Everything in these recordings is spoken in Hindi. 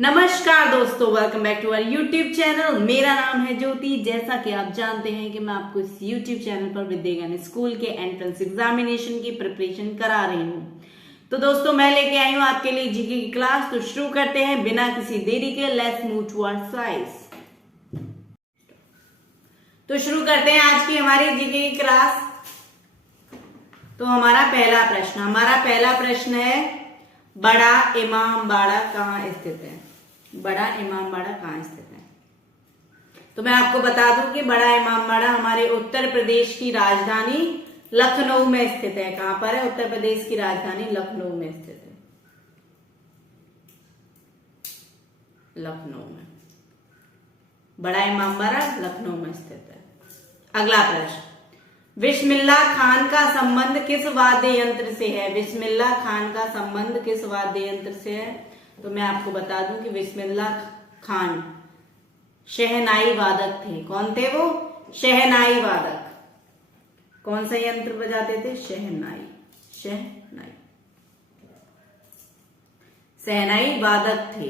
नमस्कार दोस्तों, welcome back to our YouTube channel. मेरा नाम है ज्योति। जैसा कि आप जानते हैं कि मैं आपको इस यूट्यूब चैनल पर विद्या ज्ञान स्कूल के एंट्रेंस एग्जामिनेशन की प्रिपरेशन करा रही हूँ। तो दोस्तों, मैं लेके आई हूँ आपके लिए जीके की क्लास। तो शुरू करते हैं बिना किसी देरी के। Let's move to our slides. तो शुरू करते हैं आज की हमारी जीके की क्लास। तो हमारा पहला प्रश्न है, बड़ा इमाम बाड़ा कहाँ स्थित है? बड़ा इमाम बाड़ा कहाँ स्थित है? तो मैं आपको बता दूं कि बड़ा इमाम बाड़ा हमारे उत्तर प्रदेश की राजधानी लखनऊ में स्थित है। कहां पर है? उत्तर प्रदेश की राजधानी लखनऊ में स्थित है। लखनऊ में बड़ा इमाम बाड़ा लखनऊ में स्थित है। अगला प्रश्न, बिस्मिल्लाह खान का संबंध किस वाद्य यंत्र से है? बिस्मिल्लाह खान का संबंध किस वाद्य यंत्र से है? तो मैं आपको बता दूं कि बिस्मिल्लाह खान शहनाई वादक थे। कौन थे वो? शहनाई वादक। कौन सा यंत्र बजाते थे? शहनाई। शहनाई वादक थे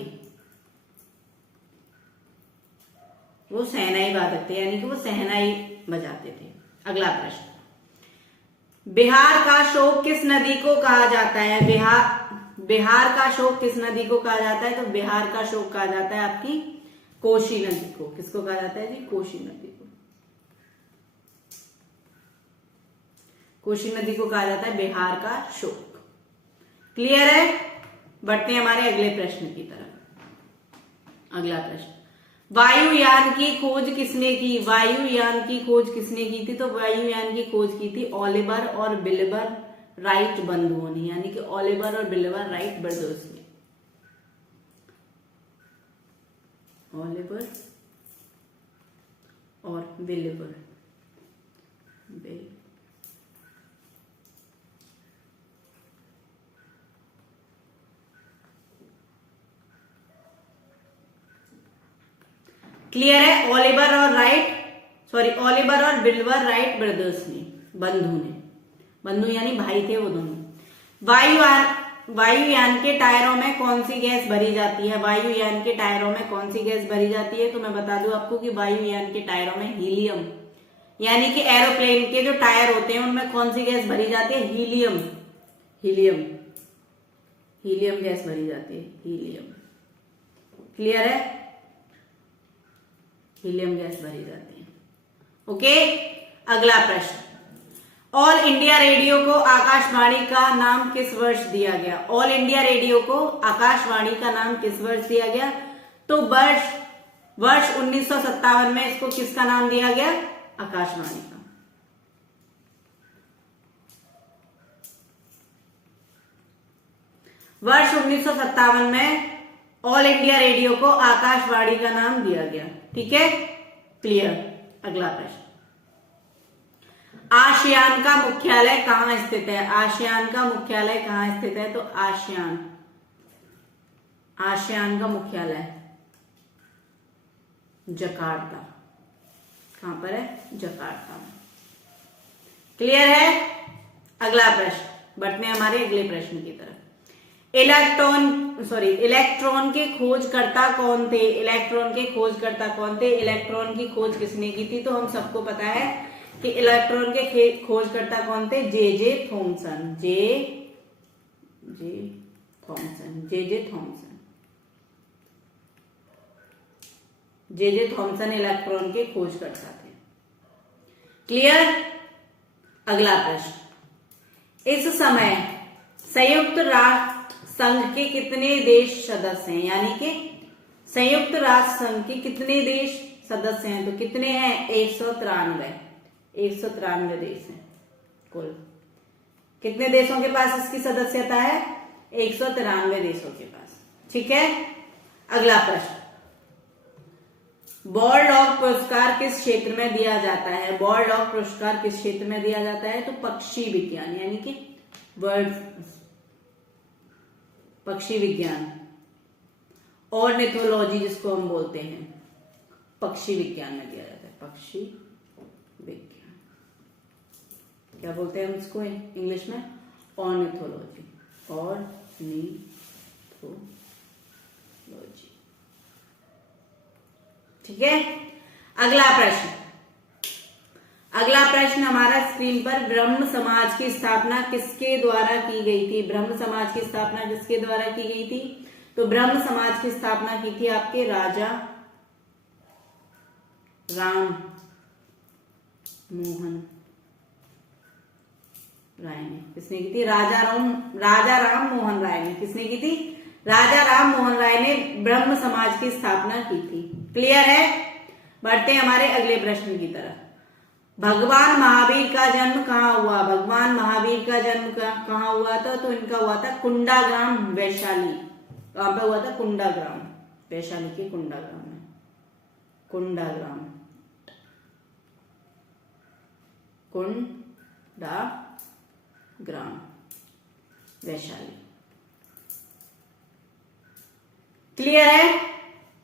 वो। शहनाई वादक थे यानी कि वो शहनाई बजाते थे। अगला प्रश्न, बिहार का शोक किस नदी को कहा जाता है? बिहार का शोक किस नदी को कहा जाता है? तो बिहार का शोक कहा जाता है आपकी कोसी नदी को। किसको कहा जाता है जी? कोसी नदी को। कोसी नदी को कहा जाता है बिहार का शोक। क्लियर है? बढ़ते हैं हमारे अगले प्रश्न की तरफ। अगला प्रश्न, वायुयान की खोज किसने की? वायुयान की खोज किसने की थी? तो वायुयान की खोज की थी ओलिवर और विल्बर राइट बंधुओं ने, यानी कि ओलिवर और विल्बर राइट ब्रदर्स ने। ओलिवर और विल्बर क्लियर है? ओलिवर और विल्बर राइट ब्रदर्स ने, बंधु यानी भाई थे वो दोनों। वायुयान के टायरों में कौन सी गैस भरी जाती है? वायुयान के टायरों में कौन सी गैस भरी जाती है? तो मैं बता दूं आपको कि वायुयान के टायरों में हीलियम, यानी कि एरोप्लेन के जो टायर होते हैं उनमें कौन सी गैस भरी जाती है? हीलियम गैस भरी जाती है। हीलियम। क्लियर है? हीलियम गैस भरी जाती है। ओके। अगला प्रश्न, ऑल इंडिया रेडियो को आकाशवाणी का नाम किस वर्ष दिया गया? ऑल इंडिया रेडियो को आकाशवाणी का नाम किस वर्ष दिया गया? तो वर्ष 1957 में इसको किसका नाम दिया गया? आकाशवाणी का। वर्ष 1957 में ऑल इंडिया रेडियो को आकाशवाणी का नाम दिया गया। ठीक है? क्लियर। अगला प्रश्न, आसियान का मुख्यालय कहां स्थित है? आसियान का मुख्यालय कहां स्थित है? तो आसियान का मुख्यालय जकार्ता। कहां पर है? जकार्ता में। क्लियर है? अगला प्रश्न, बढ़ते हैं हमारे अगले प्रश्न की तरफ। इलेक्ट्रॉन के खोजकर्ता कौन थे? इलेक्ट्रॉन की खोज किसने की थी? तो हम सबको पता है कि इलेक्ट्रॉन के खोजकर्ता कौन थे? J Thomson. J Thomson electron के खोजकर्ता थे। क्लियर? अगला प्रश्न, इस समय संयुक्त राष्ट्र संघ के कितने देश सदस्य हैं? यानी कि संयुक्त राष्ट्र संघ के कितने देश सदस्य हैं? तो कितने हैं? 193 देश हैं कुल। कितने देशों के पास इसकी सदस्यता है? 193 देशों के पास। ठीक है? अगला प्रश्न, बॉल डॉग पुरस्कार किस क्षेत्र में दिया जाता है? बॉल डॉग पुरस्कार किस क्षेत्र में दिया जाता है? तो पक्षी विज्ञान, यानी कि पक्षी विज्ञान, ऑर्निथोलॉजी जिसको हम बोलते हैं, पक्षी विज्ञान में दिया जाता है। पक्षी विज्ञान क्या बोलते हैं हम इसको इंग्लिश में? ऑर्निथोलॉजी। लो जी, ठीक है। अगला प्रश्न, अगला प्रश्न हमारा स्क्रीन पर, ब्रह्म समाज की स्थापना किसके द्वारा की गई थी? ब्रह्म समाज की स्थापना किसके द्वारा की गई थी? तो ब्रह्म समाज की स्थापना की थी आपके राजा राम मोहन राय ने। किसने की थी? राजा राम मोहन राय ने। किसने की थी? राजा राम मोहन राय ने ब्रह्म समाज की स्थापना की थी। क्लियर है? बढ़ते हैं हमारे अगले प्रश्न की तरफ। भगवान महावीर का जन्म कहाँ हुआ? भगवान महावीर का जन्म कहाँ हुआ था? तो इनका हुआ था कुंडाग्राम, वैशाली। कहां पे हुआ था? कुंडाग्राम, वैशाली के कुंडाग्राम में। कुंडाग्राम, कुंडाग्राम, वैशाली। क्लियर है?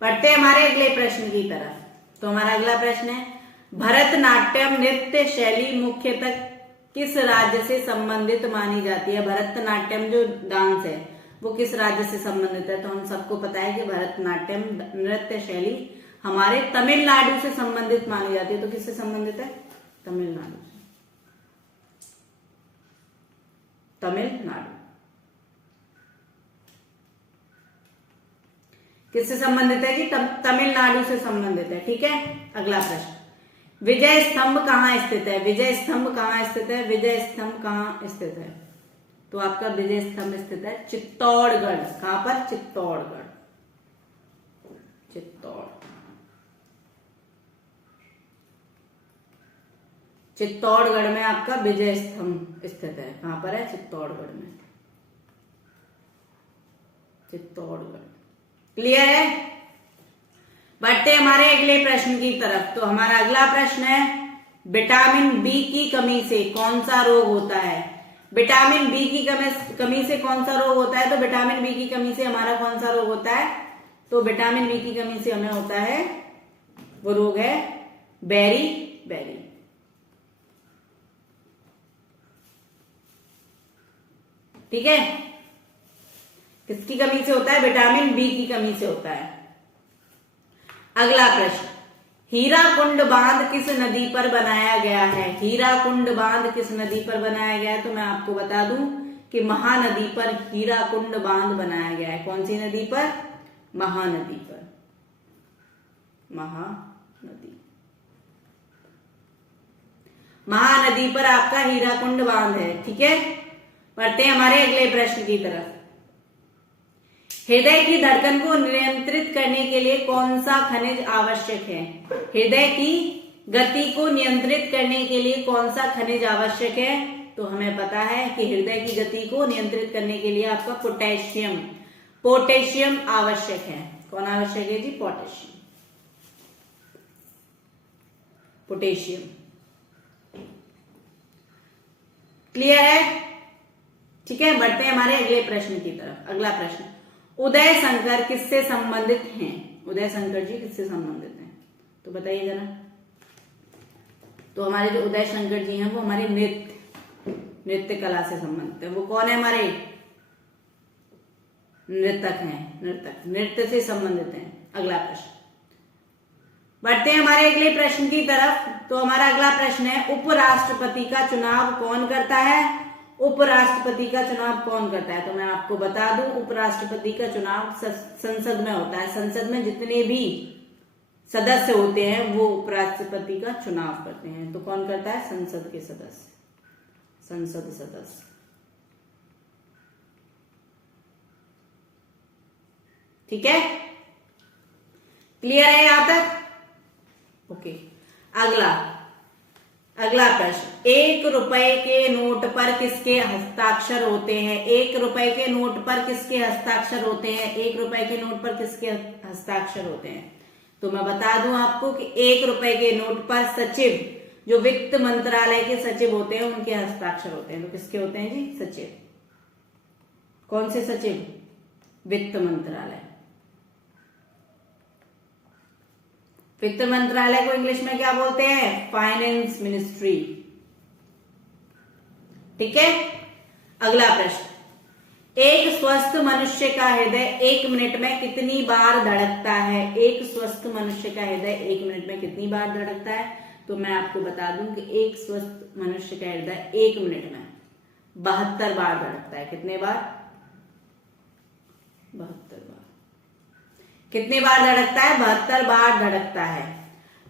बढ़ते हैं हमारे अगले प्रश्न की तरफ। तो हमारा अगला प्रश्न है, भरतनाट्यम नृत्य शैली मुख्यतः किस राज्य से संबंधित मानी जाती है? भरतनाट्यम जो डांस है वो किस राज्य से संबंधित है? तो हम सबको पता है कि भरतनाट्यम नृत्य शैली हमारे तमिलनाडु से संबंधित मानी जाती है। तो किससे संबंधित है? तमिलनाडु से। तमिलनाडु किससे संबंधित है जी? तमिलनाडु से संबंधित है। ठीक है। अगला प्रश्न, विजय स्तंभ कहाँ स्थित है? विजय स्तंभ कहाँ स्थित है? विजय स्तंभ कहाँ स्थित है? तो आपका विजय स्तंभ स्थित है चित्तौड़गढ़। कहां पर? चित्तौड़गढ़, चित्तौड़गढ़ में आपका विजय स्तंभ स्थित है। कहां पर है? चित्तौड़गढ़ में, चित्तौड़गढ़। क्लियर है? बढ़ते हमारे अगले प्रश्न की तरफ। तो हमारा अगला प्रश्न है, विटामिन बी की कमी से कौन सा रोग होता है? विटामिन बी की कमी से कौन सा रोग होता है? तो विटामिन बी की कमी से हमारा कौन सा रोग होता है? तो विटामिन बी की कमी से हमें होता है, वो रोग है बेरी बेरी। ठीक है। किसकी कमी से होता है? विटामिन बी की कमी से होता है। अगला प्रश्न, हीराकुंड बांध किस नदी पर बनाया गया है? हीराकुंड बांध किस नदी पर बनाया गया है? तो मैं आपको बता दूं कि महानदी पर हीराकुंड बांध बनाया गया है। कौन सी नदी पर? महानदी पर, महानदी, महानदी पर आपका हीराकुंड बांध है। ठीक है। बढ़ते हैं हमारे अगले प्रश्न की तरफ। हृदय की धड़कन को नियंत्रित करने के लिए कौन सा खनिज आवश्यक है? हृदय की गति को नियंत्रित करने के लिए कौन सा खनिज आवश्यक है? तो हमें पता है कि हृदय की गति को नियंत्रित करने के लिए आपका पोटेशियम, पोटेशियम आवश्यक है। कौन आवश्यक है जी? Potassium, potassium. क्लियर है? ठीक है। बढ़ते हैं हमारे अगले प्रश्न की तरफ। अगला प्रश्न, उदय शंकर किससे संबंधित हैं? उदय शंकर जी किससे संबंधित हैं? तो बताइए जरा। तो हमारे जो उदय शंकर जी हैं वो हमारे नृत्य कला से संबंधित है। वो कौन है? हमारे नृतक हैं, नृतक, नृत्य से संबंधित हैं। अगला प्रश्न, बढ़ते हैं हमारे अगले प्रश्न की तरफ। तो हमारा अगला प्रश्न है, उपराष्ट्रपति का चुनाव कौन करता है? उपराष्ट्रपति का चुनाव कौन करता है? तो मैं आपको बता दूं, उपराष्ट्रपति का चुनाव संसद में होता है। संसद में जितने भी सदस्य होते हैं वो उपराष्ट्रपति का चुनाव करते हैं। तो कौन करता है? संसद के सदस्य, संसद सदस्य। ठीक है। क्लियर है यहां तक? ओके। अगला प्रश्न, 1 रुपए के नोट पर किसके हस्ताक्षर होते हैं? 1 रुपए के नोट पर किसके हस्ताक्षर होते हैं? 1 रुपए के नोट पर किसके हस्ताक्षर होते हैं? तो मैं बता दूं आपको कि 1 रुपए के नोट पर सचिव, जो वित्त मंत्रालय के सचिव होते हैं, उनके हस्ताक्षर होते हैं। तो किसके होते हैं जी? सचिव। कौन से सचिव? वित्त मंत्रालय। वित्त मंत्रालय को इंग्लिश में क्या बोलते हैं? Finance ministry. ठीक है। अगला प्रश्न, एक स्वस्थ मनुष्य का हृदय 1 मिनट में कितनी बार धड़कता है? एक स्वस्थ मनुष्य का हृदय 1 मिनट में कितनी बार धड़कता है? तो मैं आपको बता दूं कि एक स्वस्थ मनुष्य का हृदय 1 मिनट में 72 बार धड़कता है। कितने बार? 72 बार। कितनी बार धड़कता है? 72 बार धड़कता है।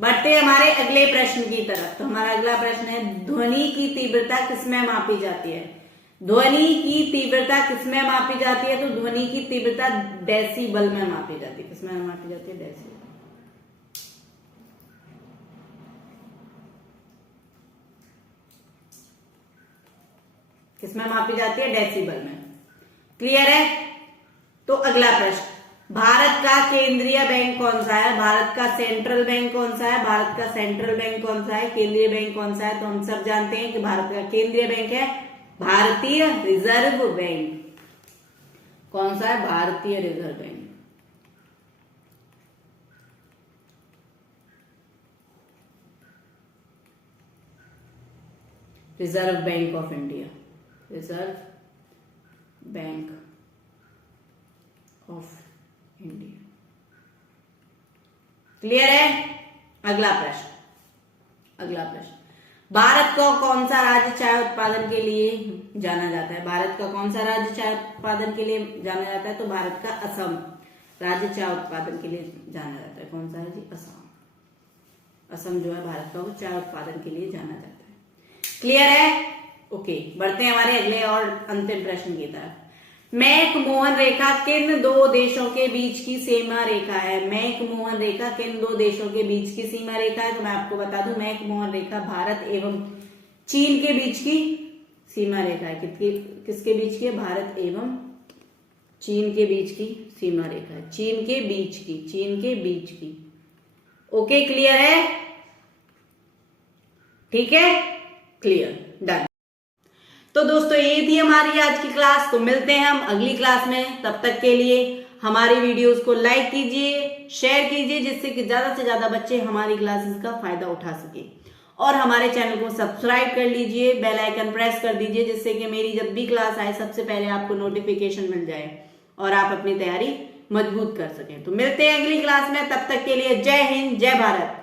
बढ़ते हमारे अगले प्रश्न की तरफ। तो हमारा अगला प्रश्न है, ध्वनि की तीव्रता किसमें मापी जाती है? ध्वनि की तीव्रता किसमें मापी जाती है? तो ध्वनि की तीव्रता डेसिबल में मापी जाती है। किसमें मापी जाती है? डेसिबल। किसमें मापी जाती है? डेसिबल में। क्लियर है? तो अगला प्रश्न, भारत का केंद्रीय बैंक कौन सा है? भारत का सेंट्रल बैंक कौन सा है? भारत का सेंट्रल बैंक कौन सा है? केंद्रीय बैंक कौन सा है? तो हम सब जानते हैं कि भारत का केंद्रीय बैंक है भारतीय रिजर्व बैंक। कौन सा है? भारतीय reserve bank. Reserve bank of India. Reserve bank of India. Clear है? अगला प्रश्न। अगला प्रश्न, भारत का कौन सा राज्य चाय उत्पादन के लिए जाना जाता है? भारत का कौन सा राज्य चाय उत्पादन के लिए जाना जाता है? तो भारत का असम राज्य चाय उत्पादन के लिए जाना जाता है। कौन सा है जी? असम। असम जो है भारत का, वो चाय उत्पादन के लिए जाना जाता है। क्लियर है? ओके, बढ़ते हैं हमारे अगले और अंतिम प्रश्न की तरफ। मैक-मोहन रेखा किन 2 देशों के बीच की सीमा रेखा है? मैक-मोहन रेखा किन 2 देशों के बीच की सीमा रेखा है? तो मैं आपको बता दूं, मैक-मोहन रेखा भारत एवं चीन के बीच की सीमा रेखा है। किसके बीच की है? भारत एवं चीन के बीच की सीमा रेखा है। चीन के बीच की, चीन के बीच की। ओके, क्लियर है? ठीक है, क्लियर, डन। तो दोस्तों ये थी हमारी आज की क्लास। तो मिलते हैं हम अगली क्लास में। तब तक के लिए हमारी वीडियोस को लाइक कीजिए, शेयर कीजिए, जिससे कि ज्यादा से ज्यादा बच्चे हमारी क्लासेस का फायदा उठा सके। और हमारे चैनल को सब्सक्राइब कर लीजिए, बेल आइकन प्रेस कर दीजिए, जिससे कि मेरी जब भी क्लास आए सबसे पहले आपको नोटिफिकेशन मिल जाए और आप अपनी तैयारी मजबूत कर सकें। तो मिलते हैं अगली क्लास में। तब तक के लिए जय हिंद, जय भारत।